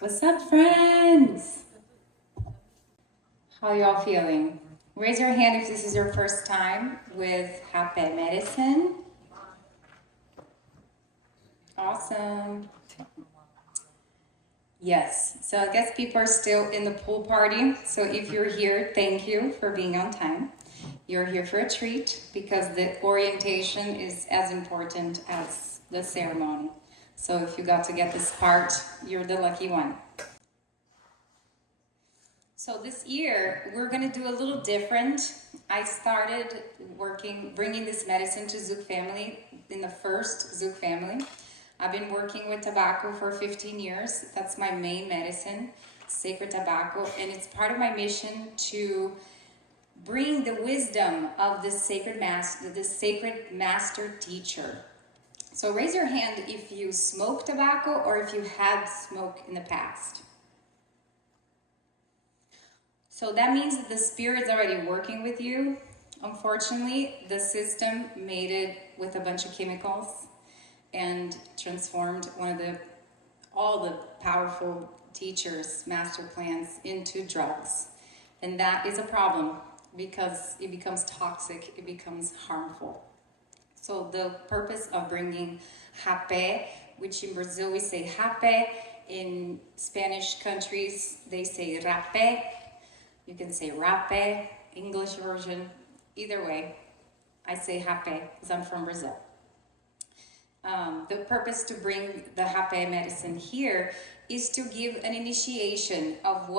What's up, friends? How y'all feeling? Raise your hand if this is your first time with Hapé medicine. Awesome. Yes, so I guess people are still in the pool party. So if you're here, thank you for being on time. You're here for a treat because the orientation is as important as the ceremony. So if you got to get this part, you're the lucky one. So this year, we're gonna do a little different. I started bringing this medicine to Zouk family in the first Zouk family. I've been working with tobacco for 15 years. That's my main medicine, sacred tobacco, and it's part of my mission to bring the wisdom of this sacred master teacher. So raise your hand if you smoke tobacco or if you had smoke in the past. So that means that the spirit's already working with you. Unfortunately, the system made it with a bunch of chemicals and transformed all the powerful teachers' master plans into drugs. And that is a problem because it becomes toxic, it becomes harmful. So the purpose of bringing Hapé, which in Brazil we say Hapé, in Spanish countries they say Rapé, you can say Rapé, English version, either way, I say Hapé because I'm from Brazil. The purpose to bring the Hapé medicine here is to give an initiation of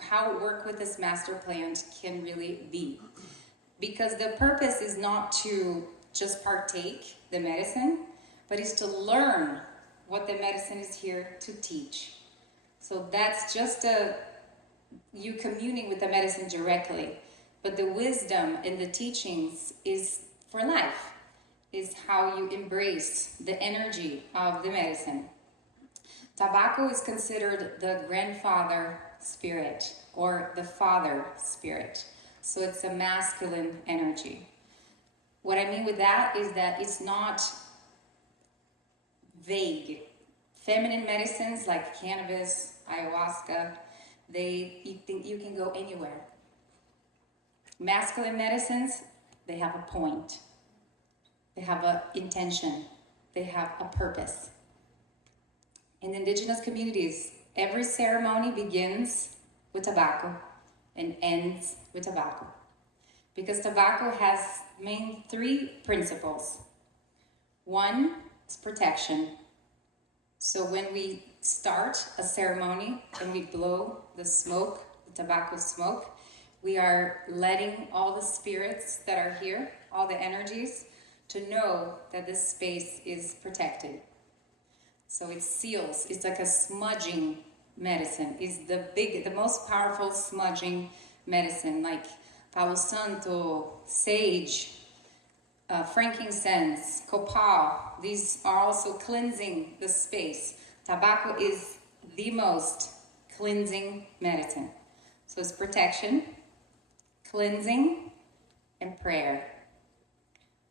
how work with this master plant can really be. Because the purpose is not to just partake the medicine, but is to learn what the medicine is here to teach. So that's just you communing with the medicine directly, but the wisdom and the teachings is for life, is how you embrace the energy of the medicine. Tobacco is considered the grandfather spirit or the father spirit, so it's a masculine energy. What I mean with that is that it's not vague. Feminine medicines like cannabis, ayahuasca, you think you can go anywhere. Masculine medicines, they have a point. They have an intention. They have a purpose. In indigenous communities, every ceremony begins with tobacco and ends with tobacco. Because tobacco has main three principles. One is protection. So when we start a ceremony and we blow the smoke, the tobacco smoke, we are letting all the spirits that are here, all the energies, to know that this space is protected. So it seals, it's like a smudging medicine. It's the most powerful smudging medicine, like Palo Santo, sage, frankincense, copal. These are also cleansing the space. Tobacco is the most cleansing medicine. So it's protection, cleansing, and prayer.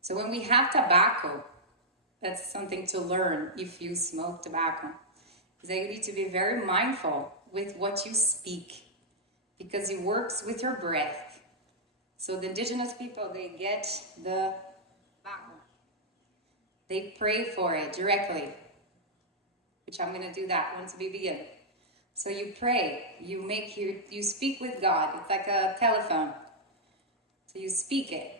So when we have tobacco, that's something to learn if you smoke tobacco, is that you need to be very mindful with what you speak because it works with your breath. So the indigenous people, they get the tobacco. They pray for it directly, which I'm going to do that once we begin. So you pray, you speak with God. It's like a telephone. So you speak it,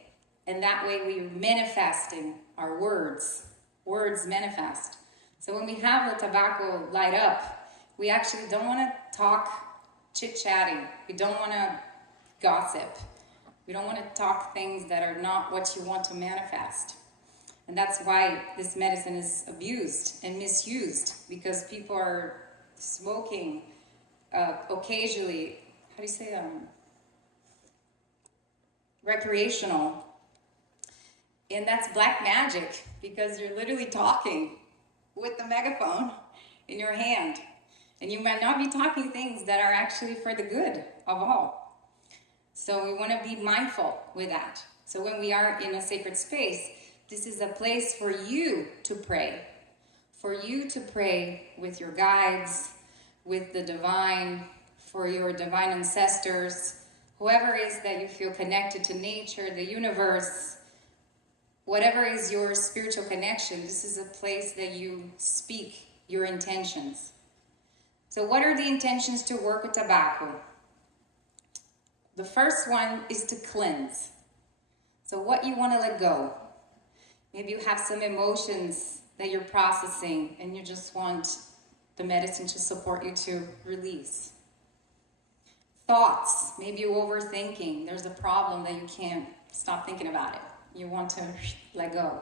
and that way we're manifesting our words. Words manifest. So when we have the tobacco light up, we actually don't want to talk chit-chatting. We don't want to gossip. We don't want to talk things that are not what you want to manifest. And that's why this medicine is abused and misused, because people are smoking occasionally, how do you say, recreational. And that's black magic, because you're literally talking with the megaphone in your hand. And you might not be talking things that are actually for the good of all. So we want to be mindful with that. So when we are in a sacred space, this is a place for you to pray. For you to pray with your guides, with the divine, for your divine ancestors, whoever it is that you feel connected to nature, the universe, whatever is your spiritual connection, this is a place that you speak your intentions. So what are the intentions to work with tobacco? The first one is to cleanse. So what you want to let go. Maybe you have some emotions that you're processing and you just want the medicine to support you to release. Thoughts, maybe you're overthinking. There's a problem that you can't stop thinking about it. You want to let go.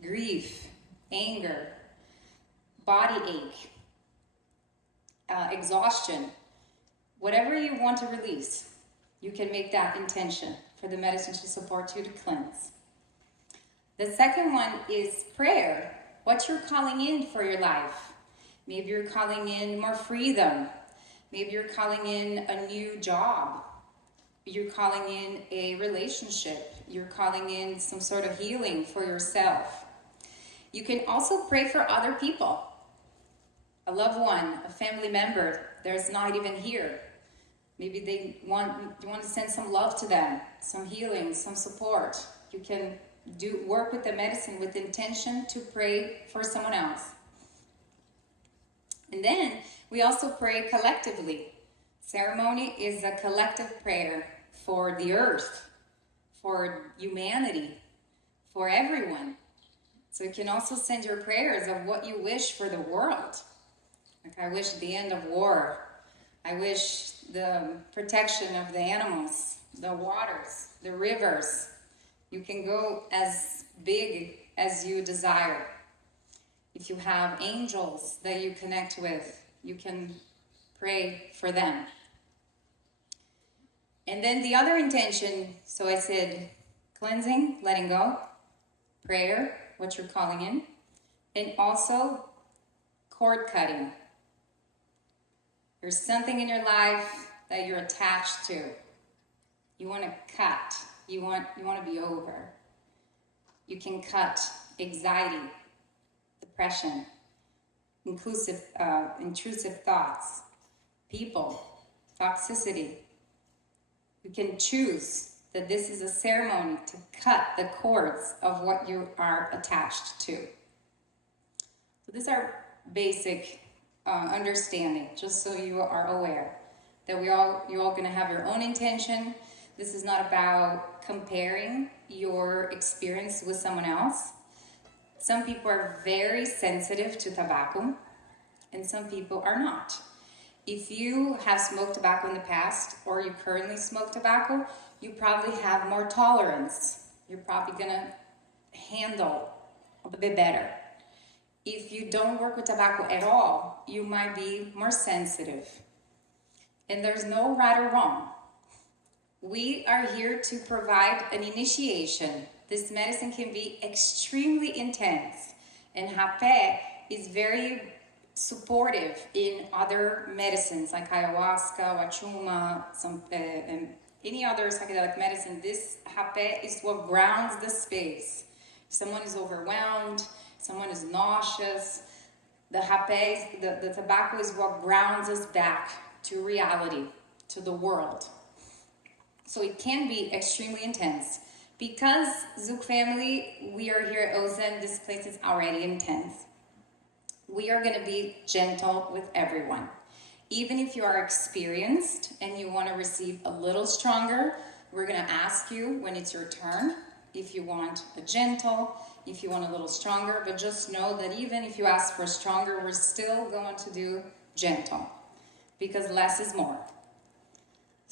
Grief, anger, body ache, exhaustion. Whatever you want to release, you can make that intention for the medicine to support you to cleanse. The second one is prayer. What you're calling in for your life. Maybe you're calling in more freedom. Maybe you're calling in a new job. You're calling in a relationship. You're calling in some sort of healing for yourself. You can also pray for other people. A loved one, a family member that's not even here. Maybe you want to send some love to them, some healing, some support. You can work with the medicine with intention to pray for someone else. And then we also pray collectively. Ceremony is a collective prayer for the earth, for humanity, for everyone. So you can also send your prayers of what you wish for the world. Like, I wish the end of war. I wish the protection of the animals, the waters, the rivers. You can go as big as you desire. If you have angels that you connect with, you can pray for them. And then the other intention, so I said cleansing, letting go, prayer, what you're calling in, and also cord cutting. There's something in your life that you're attached to. You want to cut. You want to be over. You can cut anxiety, depression, intrusive thoughts, people, toxicity. You can choose that this is a ceremony to cut the cords of what you are attached to. So these are basic understanding, just so you are aware that you're all going to have your own intention. This is not about comparing your experience with someone else. Some people are very sensitive to tobacco, and some people are not. If you have smoked tobacco in the past, or you currently smoke tobacco, you probably have more tolerance. You're probably going to handle a bit better. If you don't work with tobacco at all, you might be more sensitive. And there's no right or wrong. We are here to provide an initiation. This medicine can be extremely intense, and Hapé is very supportive in other medicines like ayahuasca, wachuma, and any other psychedelic medicine. This Hapé is what grounds the space. If someone is overwhelmed, someone is nauseous, the Hapé, the tobacco is what grounds us back to reality, to the world. So it can be extremely intense. Because Zouk family, we are here at Ozen, this place is already intense. We are going to be gentle with everyone. Even if you are experienced and you want to receive a little stronger, we're going to ask you when it's your turn, if you want a gentle, if you want a little stronger, but just know that even if you ask for stronger, we're still going to do gentle, because less is more.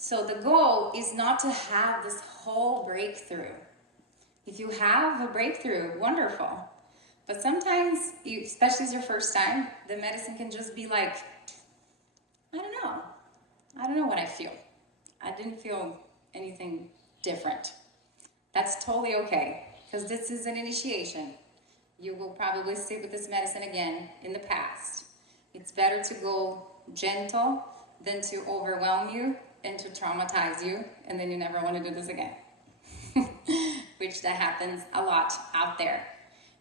So the goal is not to have this whole breakthrough. If you have a breakthrough, wonderful. But sometimes, especially as your first time, the medicine can just be like, I don't know what I feel. I didn't feel anything different. That's totally okay, because this is an initiation. You will probably sit with this medicine again in the past. It's better to go gentle than to overwhelm you and to traumatize you, and then you never want to do this again. Which that happens a lot out there.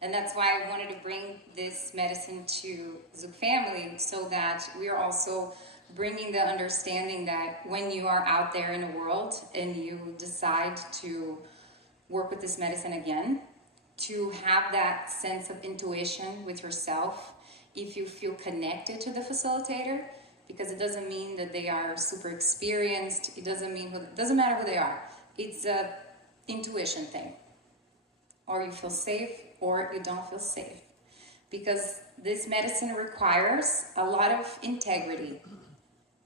And that's why I wanted to bring this medicine to Zouk family, so that we are also bringing the understanding that when you are out there in the world and you decide to work with this medicine again, to have that sense of intuition with yourself, if you feel connected to the facilitator, because it doesn't mean that they are super experienced, it doesn't matter who they are, it's a intuition thing. Or you feel safe or you don't feel safe, because this medicine requires a lot of integrity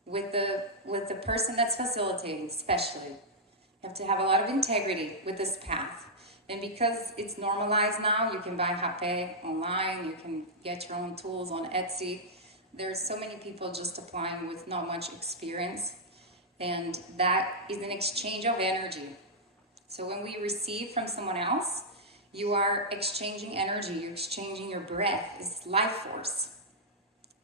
with the person that's facilitating. Especially, you have to have a lot of integrity with this path. And because it's normalized now, you can buy Hapé online, you can get your own tools on Etsy. There's so many people just applying with not much experience, and that is an exchange of energy. So when we receive from someone else, you are exchanging energy, you're exchanging your breath. It's life force.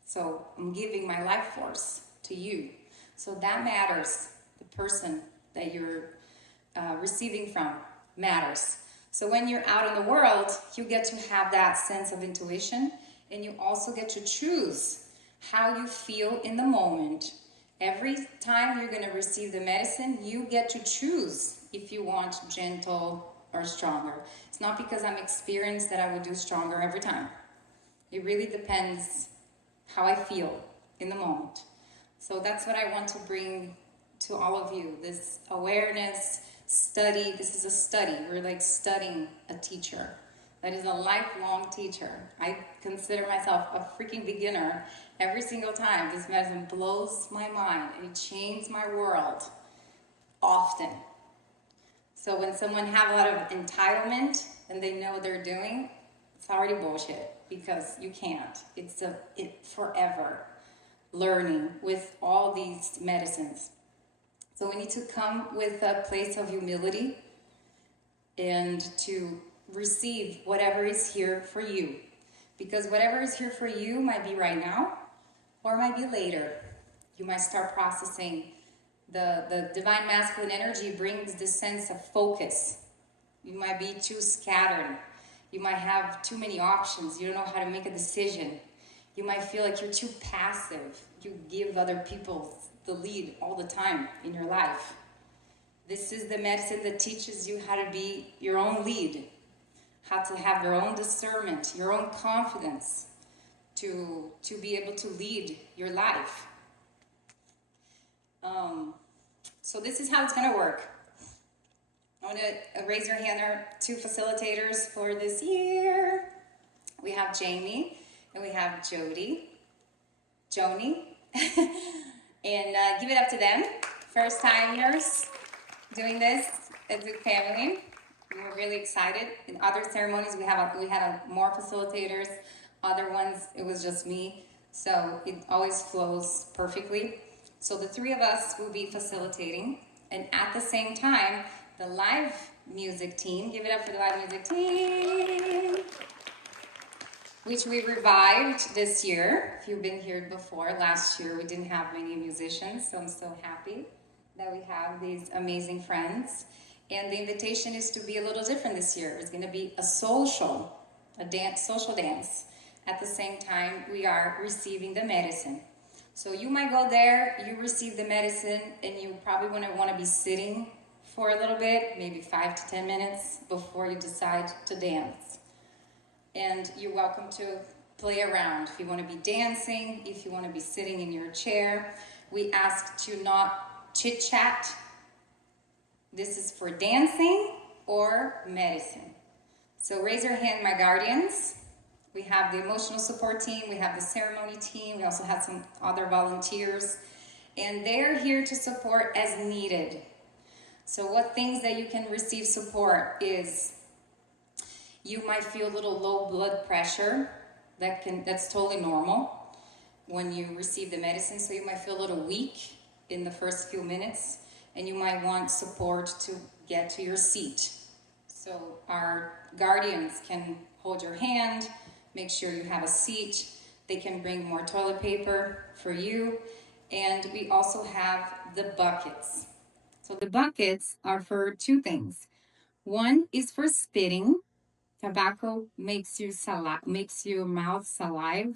So I'm giving my life force to you. So that matters. The person that you're receiving from matters. So when you're out in the world, you get to have that sense of intuition, and you also get to choose how you feel in the moment. Every time you're going to receive the medicine, you get to choose if you want gentle or stronger. It's not because I'm experienced that I will do stronger every time. It really depends how I feel in the moment. So that's what I want to bring to all of you, this awareness, study. This is a study. We're like studying a teacher. That is a lifelong teacher. I consider myself a freaking beginner every single time. This medicine blows my mind. It changed my world often. So when someone have a lot of entitlement and they know what they're doing, it's already bullshit, because you can't. It's forever learning with all these medicines. So we need to come with a place of humility and to receive whatever is here for you. Because whatever is here for you might be right now or might be later. You might start processing. The divine masculine energy brings this sense of focus. You might be too scattered. You might have too many options. You don't know how to make a decision. You might feel like you're too passive. You give other people the lead all the time in your life. This is the medicine that teaches you how to be your own lead, how to have your own discernment, your own confidence, to be able to lead your life. So this is how it's going to work. I want to raise your hand. There are 2 facilitators for this year. We have Jamie and we have Joni. And give it up to them. First timers doing this at Zouk family. We're really excited. In other ceremonies, we had more facilitators. Other ones, it was just me. So it always flows perfectly. So the 3 of us will be facilitating, and at the same time, the live music team, give it up for the live music team, which we revived this year. If you've been here before, last year we didn't have many musicians, so I'm so happy that we have these amazing friends. And the invitation is to be a little different this year. It's going to be a social dance. At the same time, we are receiving the medicine. So you might go there, you receive the medicine, and you probably want to be sitting for a little bit, maybe 5 to 10 minutes before you decide to dance. And you're welcome to play around. If you want to be dancing, if you want to be sitting in your chair, we ask to not chit-chat. This is for dancing or medicine. So raise your hand, my guardians. We have the emotional support team, we have the ceremony team, we also have some other volunteers, and they're here to support as needed. So what things that you can receive support is, you might feel a little low blood pressure. That's totally normal when you receive the medicine. So you might feel a little weak in the first few minutes, and you might want support to get to your seat. So our guardians can hold your hand, make sure you have a seat. They can bring more toilet paper for you. And we also have the buckets. So the buckets are for 2 things. One is for spitting, Tobacco makes your mouth salivate,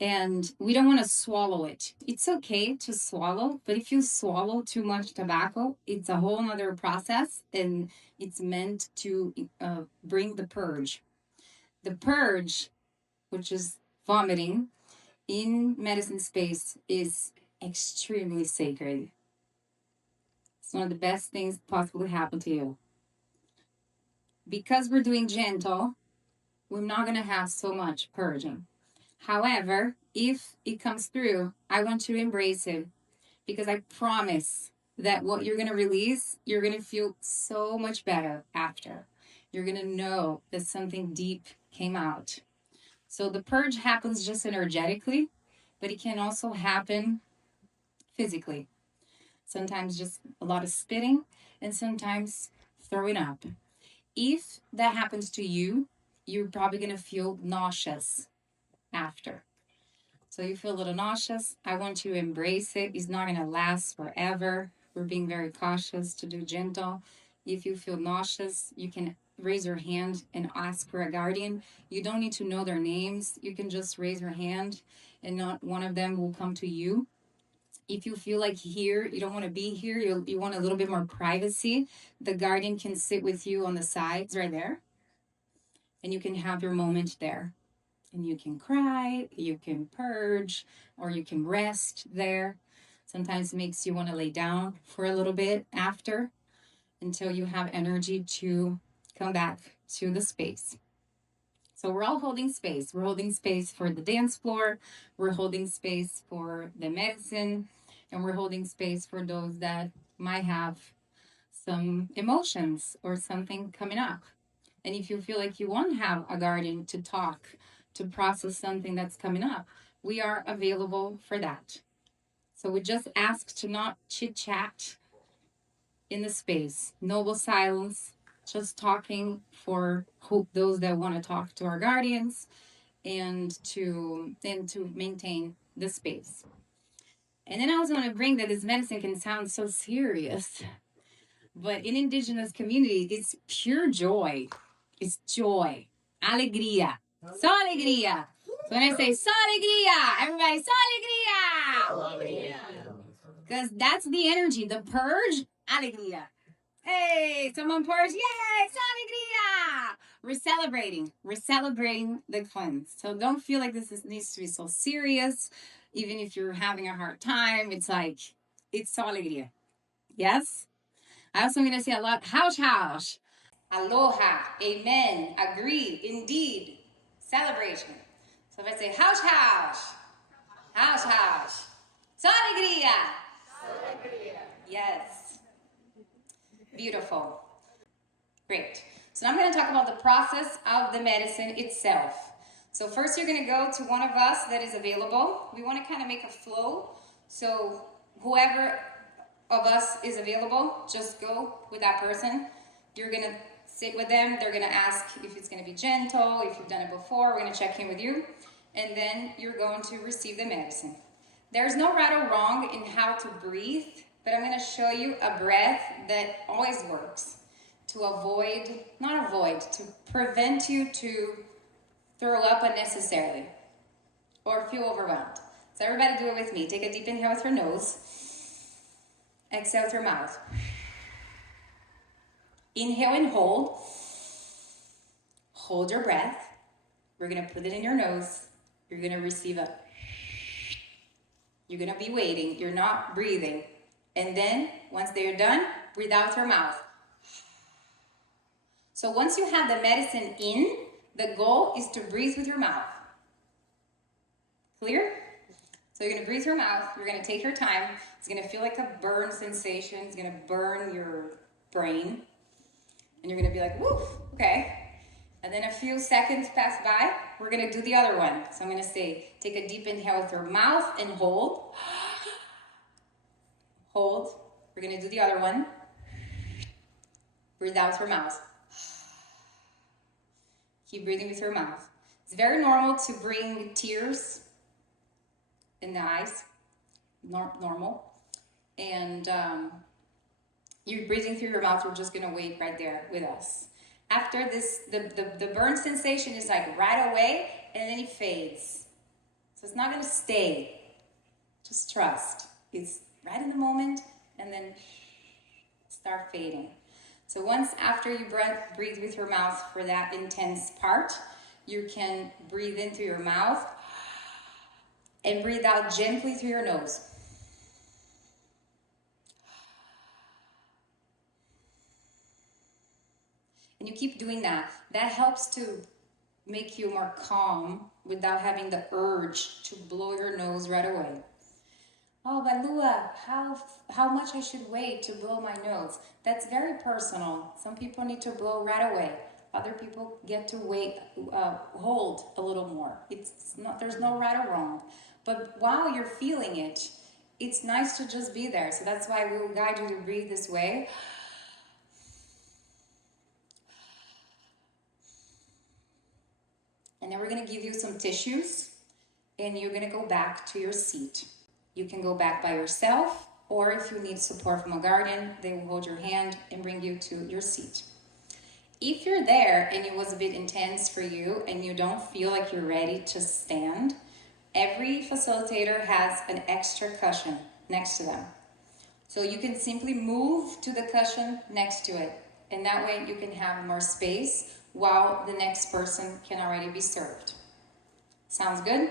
and we don't want to swallow it. It's okay to swallow, but if you swallow too much tobacco, it's a whole nother process, and it's meant to bring the purge. The purge, which is vomiting, in medicine space is extremely sacred. It's one of the best things possible to happen to you. Because we're doing gentle, we're not going to have so much purging. However, if it comes through, I want you to embrace it, because I promise that what you're going to release, you're going to feel so much better after. You're going to know that something deep came out. So the purge happens just energetically, but it can also happen physically. Sometimes just a lot of spitting, and sometimes throwing up. If that happens to you, you're probably going to feel nauseous after. So you feel a little nauseous. I want you to embrace it. It's not going to last forever. We're being very cautious to do gentle. If you feel nauseous, you can raise your hand and ask for a guardian. You don't need to know their names. You can just raise your hand, and not one of them will come to you. If you feel like here, you don't want to be here, you want a little bit more privacy, the guardian can sit with you on the sides right there, and you can have your moment there. And you can cry, you can purge, or you can rest there. Sometimes it makes you want to lay down for a little bit after, until you have energy to come back to the space. So we're all holding space. We're holding space for the dance floor. We're holding space for the medicine. And we're holding space for those that might have some emotions or something coming up. And if you feel like you want to have a guardian to talk, to process something that's coming up, we are available for that. So we just ask to not chit chat in the space. Noble silence, just talking for those that want to talk to our guardians, and to maintain the space. And then I also want to bring that this medicine can sound so serious, but in indigenous community, it's pure joy. It's joy, alegria, só alegria. So when I say só alegria, everybody só alegria. Because that's the energy, the purge, alegria. Hey, someone purge, yay, só alegria. We're celebrating the cleanse. So don't feel like needs to be so serious. Even if you're having a hard time, it's like, it's só alegria. Yes? I also am going to say a lot, house. Aloha, amen, agreed, indeed, celebration. So if I say house, só alegria. Yes. Beautiful. Great. So now I'm going to talk about the process of the medicine itself. So first you're going to go to one of us that is available. We want to kind of make a flow. So whoever of us is available, just go with that person. You're going to sit with them. They're going to ask if it's going to be gentle, if you've done it before. We're going to check in with you. And then you're going to receive the medicine. There's no right or wrong in how to breathe, but I'm going to show you a breath that always works to to prevent you to throw up unnecessarily or feel overwhelmed. So everybody do it with me. Take a deep inhale with your nose. Exhale with your mouth. Inhale and hold. Hold your breath. We're going to put it in your nose. You're going to receive it. You're going to be waiting. You're not breathing. And then, once they're done, breathe out with your mouth. So once you have the medicine in, the goal is to breathe with your mouth. Clear? So you're going to breathe through your mouth. You're going to take your time. It's going to feel like a burn sensation. It's going to burn your brain. And you're going to be like, woof, okay. And then a few seconds pass by. We're going to do the other one. So I'm going to say, take a deep inhale with your mouth and hold. Hold. We're going to do the other one. Breathe out with your mouth. Keep breathing with your mouth. It's very normal to bring tears in the eyes. Normal. And You're breathing through your mouth. You're just going to wait right there with us. After this, the burn sensation is like right away, and then it fades. So it's not going to stay. Just trust. It's right in the moment, and then start fading. So once after you breathe with your mouth for that intense part, you can breathe in through your mouth and breathe out gently through your nose. And you keep doing that. That helps to make you more calm without having the urge to blow your nose right away. Oh, but Lua, how much I should wait to blow my nose? That's very personal. Some people need to blow right away. Other people get to wait, hold a little more. It's not. There's no right or wrong. But while you're feeling it, it's nice to just be there. So that's why we will guide you to breathe this way. And then we're going to give you some tissues, and you're going to go back to your seat. You can go back by yourself, or if you need support from a guardian, they will hold your hand and bring you to your seat. If you're there and it was a bit intense for you and you don't feel like you're ready to stand, every facilitator has an extra cushion next to them. So you can simply move to the cushion next to it, and that way you can have more space while the next person can already be served. Sounds good?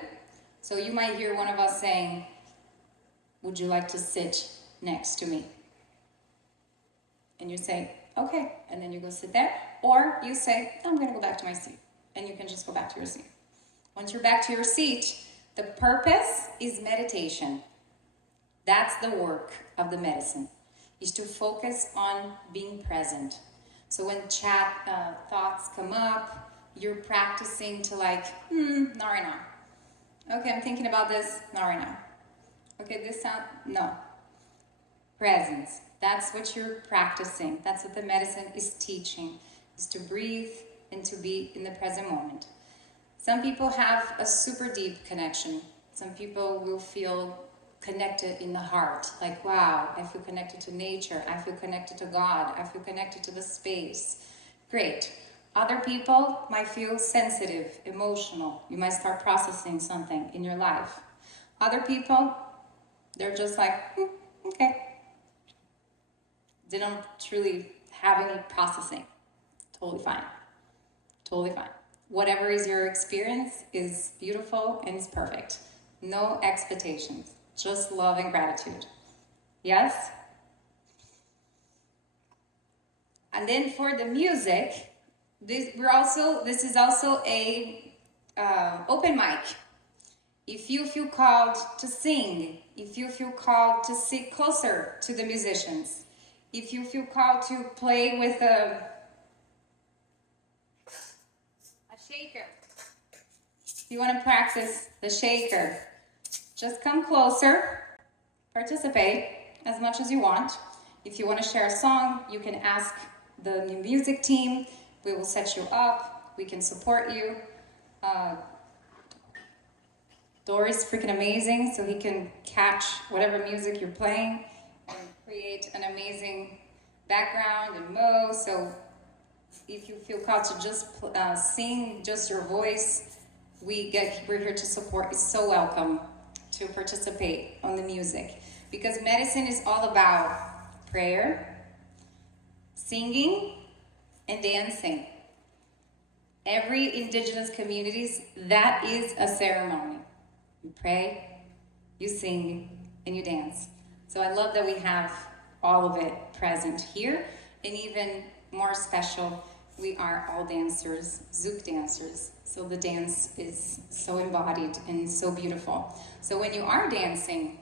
So you might hear one of us saying, would you like to sit next to me? And you say, okay, and then you go sit there. Or you say, I'm going to go back to my seat. And you can just go back to your seat. Once you're back to your seat, the purpose is meditation. That's the work of the medicine, is to focus on being present. So when thoughts come up, you're practicing to like, not right now. Okay, I'm thinking about this, not right now. Okay, this sound, no. Presence. That's what you're practicing. That's what the medicine is teaching, is to breathe and to be in the present moment. Some people have a super deep connection. Some people will feel connected in the heart. Like, wow, I feel connected to nature. I feel connected to God. I feel connected to the space. Great. Other people might feel sensitive, emotional. You might start processing something in your life. Other people, they're just like, okay. They don't truly have any processing. Totally fine. Totally fine. Whatever is your experience is beautiful and is perfect. No expectations. Just love and gratitude. Yes? And then for the music, this is also a open mic. If you feel called to sing, if you feel called to sit closer to the musicians, if you feel called to play with a shaker, if you want to practice the shaker, just come closer, participate as much as you want. If you want to share a song, you can ask the new music team. We will set you up. We can support you. Dory's freaking amazing, so he can catch whatever music you're playing and create an amazing background and mow. So if you feel called to just sing just your voice, we're here to support. It's so welcome to participate on the music, because medicine is all about prayer, singing, and dancing. Every indigenous communities, that is a ceremony. You pray, you sing, and you dance. So I love that we have all of it present here. And even more special, we are all dancers, Zouk dancers. So the dance is so embodied and so beautiful. So when you are dancing,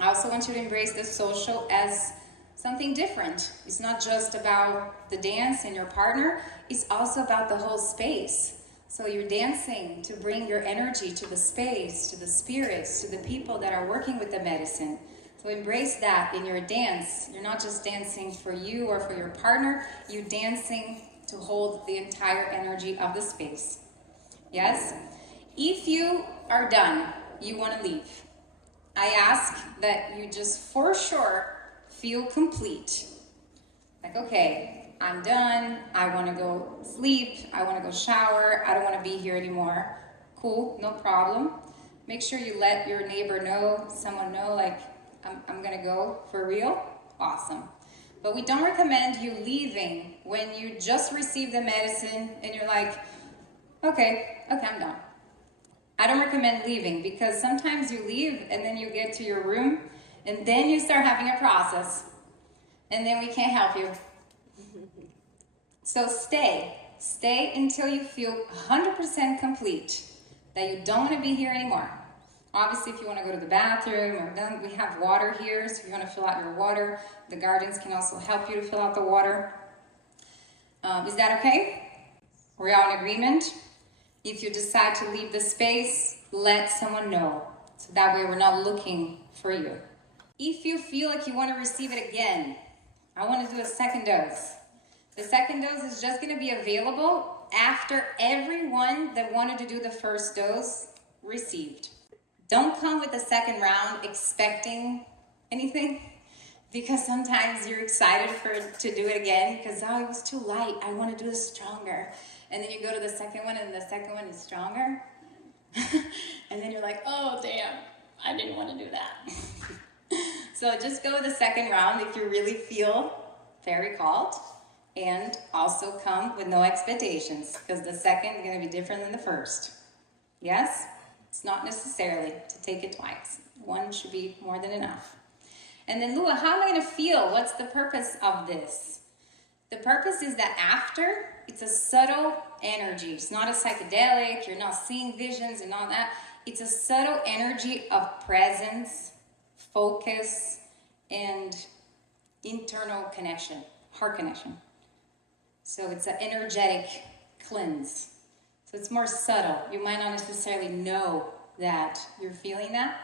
I also want you to embrace the social as something different. It's not just about the dance and your partner, it's also about the whole space. So you're dancing to bring your energy to the space, to the spirits, to the people that are working with the medicine. So embrace that in your dance. You're not just dancing for you or for your partner, you're dancing to hold the entire energy of the space. Yes? If you are done, you want to leave, I ask that you just for sure feel complete. Like, okay, I'm done. I want to go sleep. I want to go shower. I don't want to be here anymore. Cool, no problem. Make sure you let your neighbor know, someone know, like, I'm going to go for real. Awesome. But we don't recommend you leaving when you just received the medicine and you're like, okay, I'm done. I don't recommend leaving because sometimes you leave and then you get to your room and then you start having a process and then we can't help you. So stay until you feel 100% complete, that you don't want to be here anymore. Obviously, if you want to go to the bathroom, or then we have water here, so if you want to fill out your water, the gardens can also help you to fill out the water. Is that okay? We're all in agreement? If you decide to leave the space, let someone know, so that way we're not looking for you. If you feel like you want to receive it again, I want to do a second dose. The second dose is just going to be available after everyone that wanted to do the first dose received. Don't come with the second round expecting anything, because sometimes you're excited to do it again because, oh, it was too light. I want to do this stronger. And then you go to the second one and the second one is stronger. And then you're like, oh, damn, I didn't want to do that. So just go with the second round if you really feel very called. And also come with no expectations, because the second is going to be different than the first. Yes? It's not necessarily to take it twice. One should be more than enough. And then, Lua, how am I going to feel? What's the purpose of this? The purpose is that after, it's a subtle energy. It's not a psychedelic. You're not seeing visions and all that. It's a subtle energy of presence, focus, and internal connection, heart connection. So it's an energetic cleanse. So it's more subtle. You might not necessarily know that you're feeling that.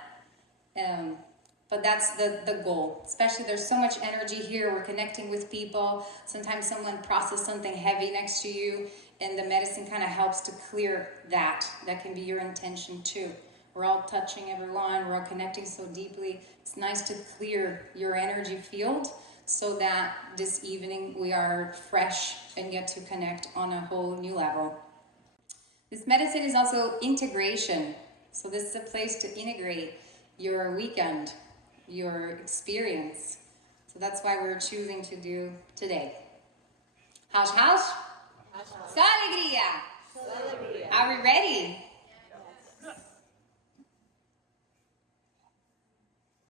But that's the goal. Especially there's so much energy here. We're connecting with people. Sometimes someone processed something heavy next to you, and the medicine kind of helps to clear that. That can be your intention too. We're all touching everyone. We're all connecting so deeply. It's nice to clear your energy field so that this evening we are fresh and get to connect on a whole new level. This medicine is also integration. So this is a place to integrate your weekend, your experience. So that's why we're choosing to do today. House. Só alegria. Are we ready?